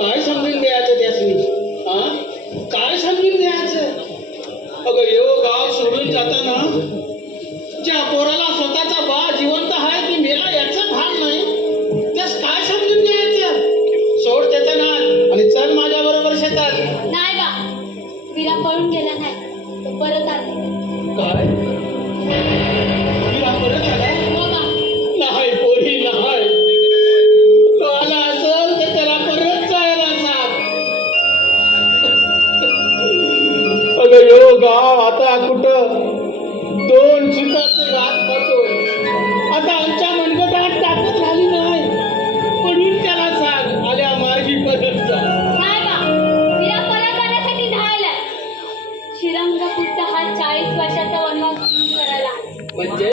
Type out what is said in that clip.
काय समजून द्यायचं त्यासनी? हा, काय समजून द्यायचं? अगं यो गाव सोडून जाताना ज्या पोराला स्वतःचा बा जिवंत आहे की मेला याचं भान नाही, त्यास काय समजून द्यायचं? सोड त्याचा नाद आणि चल माझ्या बरोबर शेतात. नाही बा, वीरा पळून गेला नाही, तो परत आला. काय? वीरा परत आला? हो बा. नाही पोरी नाही, तो आला असेल तर त्याला परत जायला सांग. अगं यो गाव आता कुठं दोन चिताचे घात खातोय. आता आमच्या मनगटात ताकद राहिली नाही, म्हणून त्याला सांग आल्या मार्गी परत जा. नाही बा, वीरा परत जाण्यासाठी धावलाय. श्रीरंगपूरचा हा 40 वर्षाचा वनवास पूर्ण करायला. म्हणजे